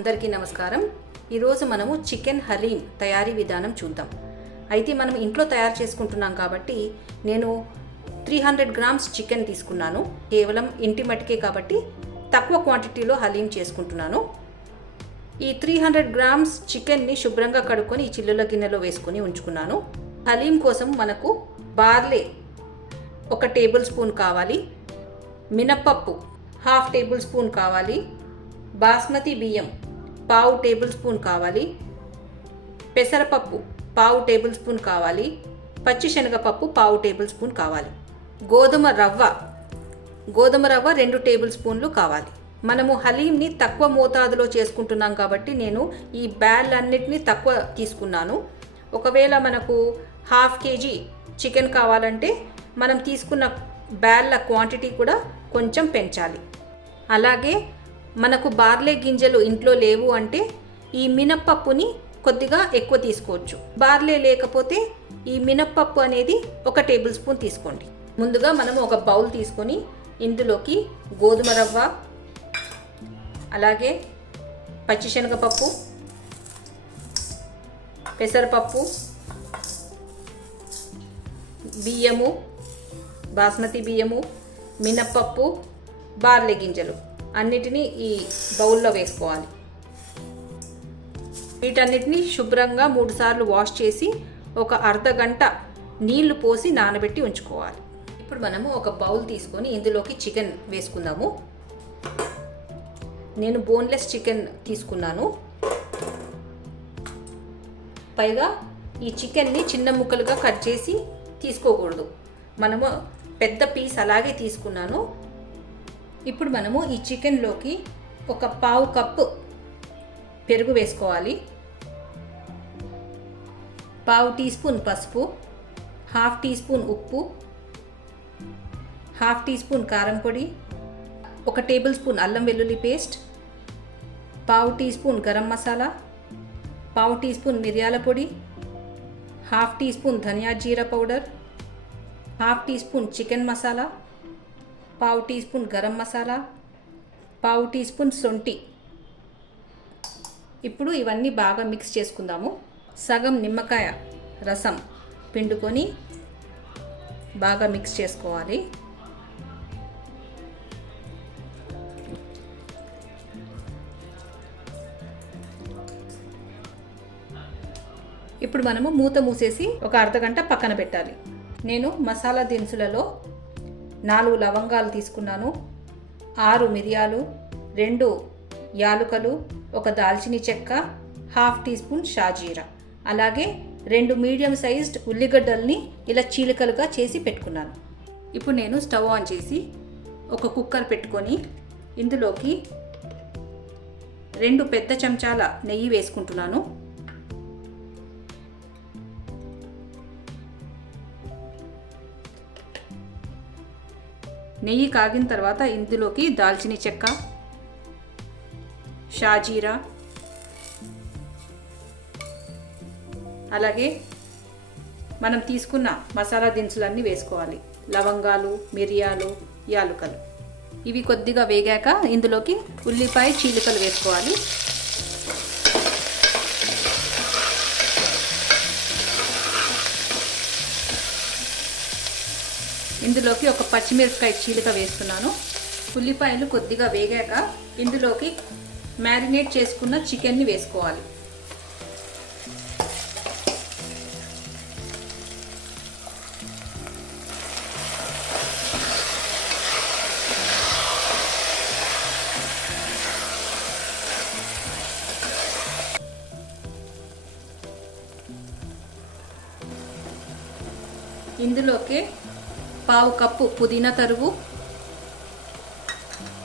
అందరికీ నమస్కారం. ఈరోజు మనము చికెన్ హలీం తయారీ విధానం చూద్దాం. అయితే మనం ఇంట్లో తయారు చేసుకుంటున్నాం కాబట్టి నేను 300 గ్రామ్స్ చికెన్ తీసుకున్నాను. కేవలం ఇంటి మట్టుకే కాబట్టి తక్కువ క్వాంటిటీలో హలీం చేసుకుంటున్నాను. ఈ 300 గ్రామ్స్ చికెన్ని శుభ్రంగా కడుక్కొని ఈ చిల్లుల గిన్నెలో వేసుకొని ఉంచుకున్నాను. హలీం కోసం మనకు బార్లీ 1 టేబుల్ స్పూన్ కావాలి, మినప్పప్పు 1/2 టేబుల్ స్పూన్ కావాలి, బాస్మతి బియ్యం 1/2 టేబుల్ స్పూన్ కావాలి, పెసరపప్పు 1/2 టేబుల్ స్పూన్ కావాలి, పచ్చిశనగపప్పు 1/2 టేబుల్ స్పూన్ కావాలి, గోధుమ రవ్వ 2 టేబుల్ స్పూన్లు కావాలి. మనము హలీంని తక్కువ మోతాదులో చేసుకుంటున్నాం కాబట్టి నేను ఈ బ్యాళ్ళన్నిటినీ తక్కువ తీసుకున్నాను. ఒకవేళ మనకు 1/2 కేజీ చికెన్ కావాలంటే మనం తీసుకున్న బ్యాళ్ళ క్వాంటిటీ కూడా కొంచెం పెంచాలి. అలాగే మనకు బార్లీ గింజలు ఇంట్లో లేవు అంటే ఈ మినప్పప్పుని కొద్దిగా ఎక్కువ తీసుకోవచ్చు. బార్లీ లేకపోతే ఈ మినప్పప్పు అనేది 1 టేబుల్ స్పూన్ తీసుకోండి. ముందుగా మనం ఒక బౌల్ తీసుకొని ఇందులోకి గోధుమ రవ్వ, అలాగే పచ్చిశనగపప్పు, పెసరపప్పు, బియ్యము, బాస్మతి బియ్యము, మినప్పప్పు, బార్లీ గింజలు అన్నిటినీ ఈ బౌల్లో వేసుకోవాలి. వీటన్నిటిని శుభ్రంగా 3 సార్లు వాష్ చేసి ఒక అర్ధగంట నీళ్లు పోసి నానబెట్టి ఉంచుకోవాలి. ఇప్పుడు మనము ఒక బౌల్ తీసుకొని ఇందులోకి చికెన్ వేసుకుందాము. నేను బోన్లెస్ చికెన్ తీసుకున్నాను. పైగా ఈ చికెన్ని చిన్న ముక్కలుగా కట్ చేసి తీసుకోకూడదు. మనము పెద్ద పీస్ అలాగే తీసుకున్నాను. ఇప్పుడు మనము ఈ చికెన్లోకి ఒక 1/2 కప్పు పెరుగు వేసుకోవాలి, 1/2 టీ స్పూన్ పసుపు, 1/2 టీ స్పూన్ ఉప్పు, 1/2 టీ స్పూన్ కారం పొడి, 1 టేబుల్ స్పూన్ అల్లం వెల్లుల్లి paste, 1/2 teaspoon garam masala, 1/2 teaspoon మిరియాల పొడి, 1/2 టీ స్పూన్ ధనియా జీరా powder, 1/2 teaspoon chicken masala, 1/2 teaspoon garam masala, 1/2 teaspoon శొంఠి. ఇప్పుడు ఇవన్నీ బాగా మిక్స్ చేసుకుందాము. సగం నిమ్మకాయ రసం పిండుకొని బాగా మిక్స్ చేసుకోవాలి. ఇప్పుడు మనము మూత మూసేసి ఒక అర్ధగంట పక్కన పెట్టాలి. నేను మసాలా దినుసులలో 4 లవంగాలు తీసుకున్నాను, 6 మిరియాలు, 2 యాలుకలు, 1 దాల్చిన చెక్క, 1/2 టీ స్పూన్ షాజీరా, అలాగే 2 మీడియం సైజ్డ్ ఉల్లిగడ్డల్ని ఇలా చీలికలుగా చేసి పెట్టుకున్నాను. ఇప్పుడు నేను స్టవ్ ఆన్ చేసి ఒక కుక్కర్ పెట్టుకొని ఇందులోకి 2 పెద్ద చెంచాల నెయ్యి వేసుకుంటున్నాను. నెయ్యి కాగిన తర్వాత ఇందులోకి దాల్చిన చెక్క, షాజీరా, అలాగే మనం తీసుకున్న మసాలా దినుసులన్నీ వేసుకోవాలి. లవంగాలు, మిరియాలు, యాలుకలు. ఇవి కొద్దిగా వేగాక ఇందులోకి ఉల్లిపాయ చీలికలు వేసుకోవాలి. ఇందులోకి 1 పచ్చిమిరపకాయ చీలిక వేస్తున్నాను. ఉల్లిపాయలు కొద్దిగా వేగాక ఇందులోకి మ్యారినేట్ చేసుకున్న చికెన్ని వేసుకోవాలి. ఇందులోకి 1/2 కప్పు పుదీనా తరుగు,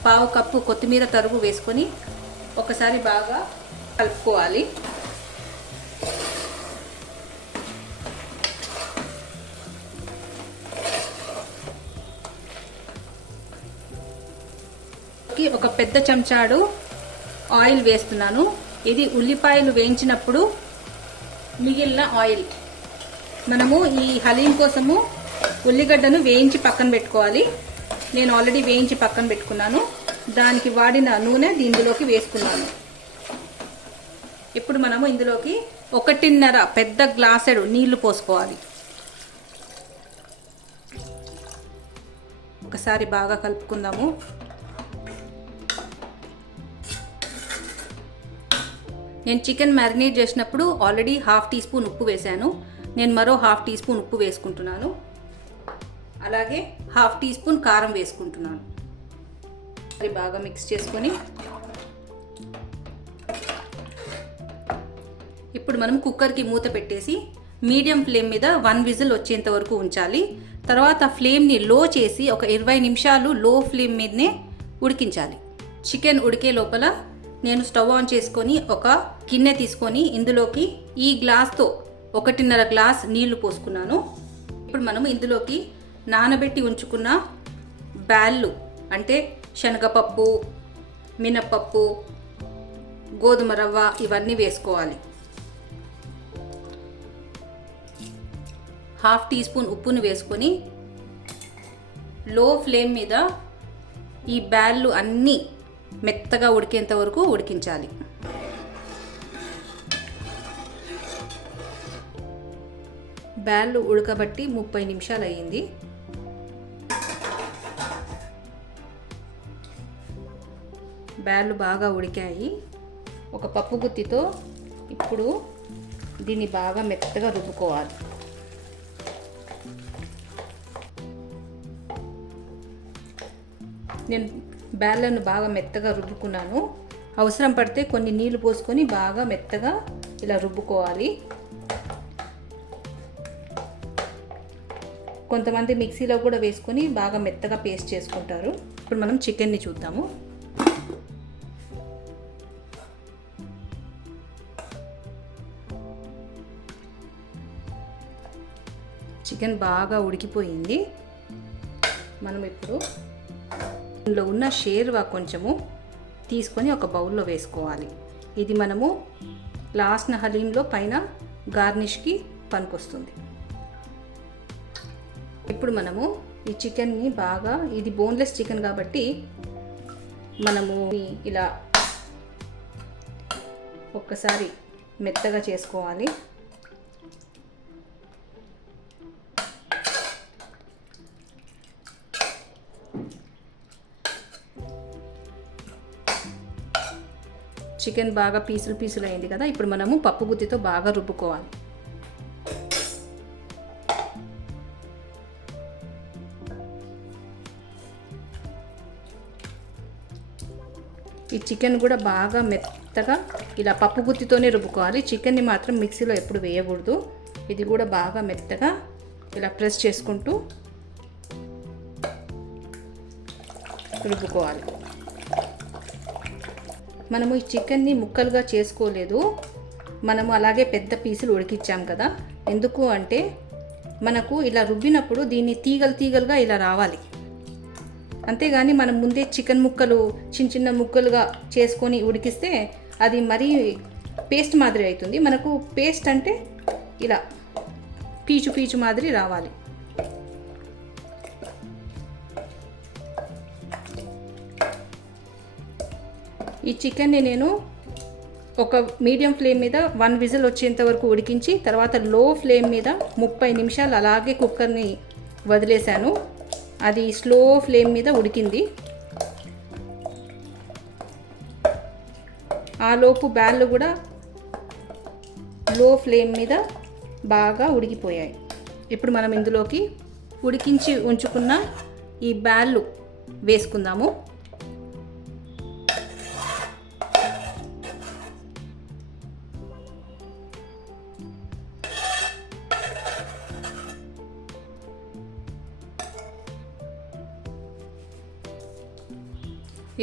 1/2 కప్పు కొత్తిమీర తరుగు వేసుకొని ఒకసారి బాగా కలుపుకోవాలి. ఒక పెద్ద చెంచాడు ఆయిల్ వేస్తున్నాను. ఇది ఉల్లిపాయలు వేయించినప్పుడు మిగిలిన ఆయిల్. మనము ఈ హలీం కోసము ఉల్లిగడ్డను వేయించి పక్కన పెట్టుకోవాలి. నేను ఆల్రెడీ వేయించి పక్కన పెట్టుకున్నాను. దానికి వాడిన నూనె ఇందులోకి వేసుకున్నాను. ఇప్పుడు మనము ఇందులోకి 1.5 పెద్ద గ్లాసెడు నీళ్లు పోసుకోవాలి. ఒకసారి బాగా కలుపుకుందాము. నేను చికెన్ మ్యారినేట్ చేసినప్పుడు ఆల్రెడీ 1/2 టీ స్పూన్ ఉప్పు వేసాను. నేను మరో 1/2 టీ స్పూన్ ఉప్పు వేసుకుంటున్నాను. అలాగే 1/2 టీ స్పూన్ కారం వేసుకుంటున్నాను. అది బాగా మిక్స్ చేసుకొని ఇప్పుడు మనం కుక్కర్కి మూత పెట్టేసి మీడియం ఫ్లేమ్ మీద 1 విజిల్ వచ్చేంత వరకు ఉంచాలి. తర్వాత ఫ్లేమ్ని లో చేసి ఒక 20 నిమిషాలు లో ఫ్లేమ్ మీదనే ఉడికించాలి. చికెన్ ఉడికే లోపల నేను స్టవ్ ఆన్ చేసుకొని ఒక గిన్నె తీసుకొని ఇందులోకి ఈ గ్లాస్తో 1.5 గ్లాస్ నీళ్లు పోసుకున్నాను. ఇప్పుడు మనం ఇందులోకి నానబెట్టి ఉంచుకున్న బ్యాళ్ళు అంటే శనగపప్పు, మినప్పప్పు, గోధుమ రవ్వ ఇవన్నీ వేసుకోవాలి. 1/2 టీ స్పూన్ ఉప్పును వేసుకొని లో ఫ్లేమ్ మీద ఈ బ్యాళ్ళు అన్నీ మెత్తగా ఉడికేంత వరకు ఉడికించాలి. బ్యాళ్ళు ఉడకబట్టి 30 నిమిషాలు అయ్యింది. బ్యాళ్ళు బాగా ఉడికాయి. ఒక పప్పు గుత్తితో ఇప్పుడు దీన్ని బాగా మెత్తగా రుబ్బుకోవాలి. నేను బ్యాళ్ళను బాగా మెత్తగా రుబ్బుకున్నాను. అవసరం పడితే కొన్ని నీళ్లు పోసుకొని బాగా మెత్తగా ఇలా రుబ్బుకోవాలి. కొంతమంది మిక్సీలో కూడా వేసుకొని బాగా మెత్తగా పేస్ట్ చేసుకుంటారు. ఇప్పుడు మనం చికెన్ని చూద్దాము. చికెన్ బాగా ఉడికిపోయింది. మనం ఇప్పుడు ఇందులో ఉన్న షేర్వా కొంచెము తీసుకొని ఒక బౌల్లో వేసుకోవాలి. ఇది మనము లాస్ట్ హలీంలో పైన గార్నిష్కి పనికొస్తుంది. ఇప్పుడు మనము ఈ చికెన్ని బాగా, ఇది బోన్లెస్ చికెన్ కాబట్టి మనము ఇలా ఒక్కసారి మెత్తగా చేసుకోవాలి. చికెన్ బాగా పీసులు అయింది కదా. ఇప్పుడు మనము పప్పు గుత్తితో బాగా రుబ్బుకోవాలి. ఈ చికెన్ కూడా బాగా మెత్తగా ఇలా పప్పు గుత్తితోనే రుబ్బుకోవాలి. చికెన్ని మాత్రం మిక్సీలో ఎప్పుడు వేయకూడదు. ఇది కూడా బాగా మెత్తగా ఇలా ప్రెస్ చేసుకుంటూ రుబ్బుకోవాలి. మనము ఈ చికెన్ని ముక్కలుగా చేసుకోలేదు. మనము అలాగే పెద్ద పీసులు ఉడికిచ్చాం కదా. ఎందుకు అంటే మనకు ఇలా రుబ్బినప్పుడు దీన్ని తీగలుగా ఇలా రావాలి. అంతేగాని మనం ముందే చికెన్ ముక్కలు చిన్న ముక్కలుగా చేసుకొని ఉడికిస్తే అది మరీ పేస్ట్ మాదిరి అవుతుంది. మనకు పేస్ట్ అంటే ఇలా పీచు మాదిరి రావాలి. ఈ చికెన్ని నేను ఒక మీడియం ఫ్లేమ్ మీద 1 విజిల్ వచ్చేంత వరకు ఉడికించి తర్వాత లో ఫ్లేమ్ మీద 30 నిమిషాలు అలాగే కుక్కర్ని వదిలేశాను. అది స్లో ఫ్లేమ్ మీద ఉడికింది. ఆ లోపు బ్యాళ్ళు కూడా లో ఫ్లేమ్ మీద బాగా ఉడికిపోయాయి. ఇప్పుడు మనం ఇందులోకి ఉడికించి ఉంచుకున్న ఈ బ్యాళ్ళు వేసుకుందాము.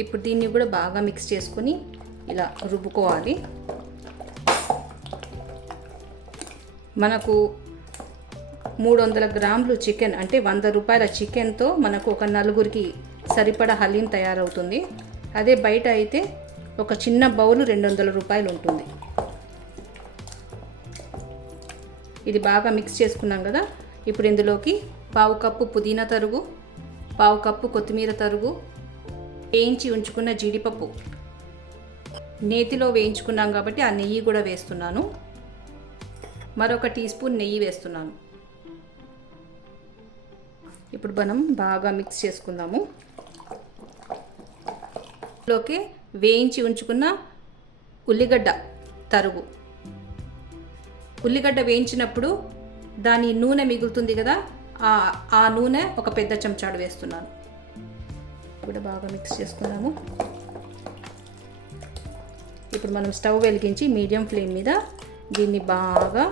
ఇప్పుడు దీన్ని కూడా బాగా మిక్స్ చేసుకొని ఇలా రుబ్బుకోవాలి. మనకు 300 గ్రాములు చికెన్ అంటే 100 రూపాయల చికెన్తో మనకు ఒక నలుగురికి సరిపడా హలీం తయారవుతుంది. అదే బయట అయితే ఒక చిన్న బౌల్ 200 రూపాయలు ఉంటుంది. ఇది బాగా మిక్స్ చేసుకున్నాం కదా. ఇప్పుడు ఇందులోకి 1/2 కప్పు పుదీనా తరుగు, 1/2 కప్పు కొత్తిమీర తరుగు, వేయించి ఉంచుకున్న జీడిపప్పు, నేతిలో వేయించుకున్నాం కాబట్టి ఆ నెయ్యి కూడా వేస్తున్నాను. మరొక టీ స్పూన్ నెయ్యి వేస్తున్నాను. ఇప్పుడు మనం బాగా మిక్స్ చేసుకుందాము. లోకి వేయించి ఉంచుకున్న ఉల్లిగడ్డ తరుగు. ఉల్లిగడ్డ వేయించినప్పుడు దాని నూనె మిగులుతుంది కదా, ఆ నూనె ఒక పెద్ద చెంచాడు వేస్తున్నాను. కూడా బాగా మిక్స్ చేసుకున్నాము. ఇప్పుడు మనం స్టవ్ వెలిగించి మీడియం ఫ్లేమ్ మీద దీన్ని బాగా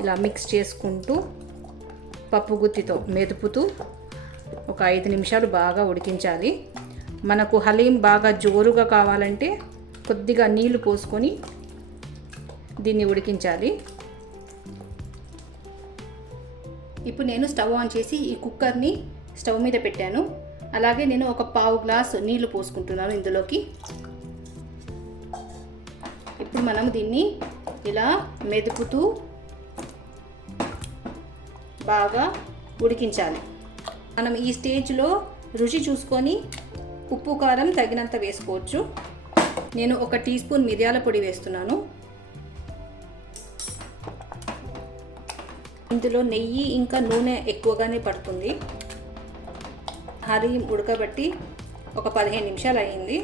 ఇలా మిక్స్ చేసుకుంటూ పప్పు గుత్తితో మెదుపుతూ ఒక 5 నిమిషాలు బాగా ఉడికించాలి. మనకు హలీం బాగా జోరుగా కావాలంటే కొద్దిగా నీళ్లు పోసుకొని దీన్ని ఉడికించాలి. ఇప్పుడు నేను స్టవ్ ఆన్ చేసి ఈ కుక్కర్ని స్టవ్ మీద పెట్టాను. అలాగే నేను ఒక పావు గ్లాసు నీళ్లు పోసుకుంటున్నాను ఇందులోకి. ఇప్పుడు మనం దీన్ని ఇలా మెదుపుతూ బాగా ఉడికించాలి. మనం ఈ స్టేజ్లో రుచి చూసుకొని ఉప్పు కారం తగినంత వేసుకోవచ్చు. నేను ఒక టీ స్పూన్ మిరియాల పొడి వేస్తున్నాను. ఇందులో నెయ్యి ఇంకా నూనె ఎక్కువగానే పడుతుంది. హలీం ఉడకబట్టి ఒక 15 నిమిషాలు అయ్యింది.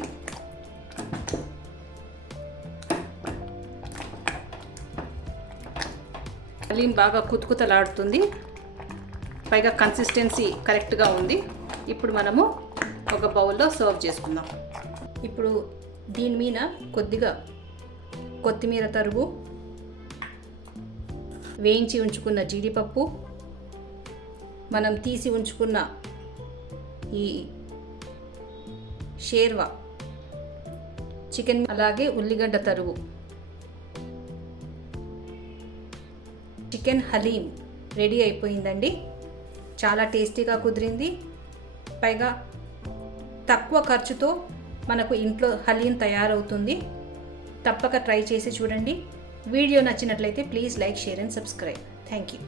హలీం బాగా కుతకుతలాడుతుంది, పైగా కన్సిస్టెన్సీ కరెక్ట్గా ఉంది. ఇప్పుడు మనము ఒక బౌల్లో సర్వ్ చేసుకుందాం. ఇప్పుడు దీని మీద కొద్దిగా కొత్తిమీర తరుగు, వేయించి ఉంచుకున్న జీడిపప్పు, మనం తీసి ఉంచుకున్న ఈ షేర్వా చికెన్, అలాగే ఉల్లిగడ్డ తరుగు. చికెన్ హలీం రెడీ అయిపోయిందండి. చాలా టేస్టీగా కుదిరింది. పైగా తక్కువ ఖర్చుతో మనకు ఇంట్లో హలీం తయారవుతుంది. తప్పక ట్రై చేసి చూడండి. వీడియో నచ్చినట్లయితే please like, share and subscribe. Thank you.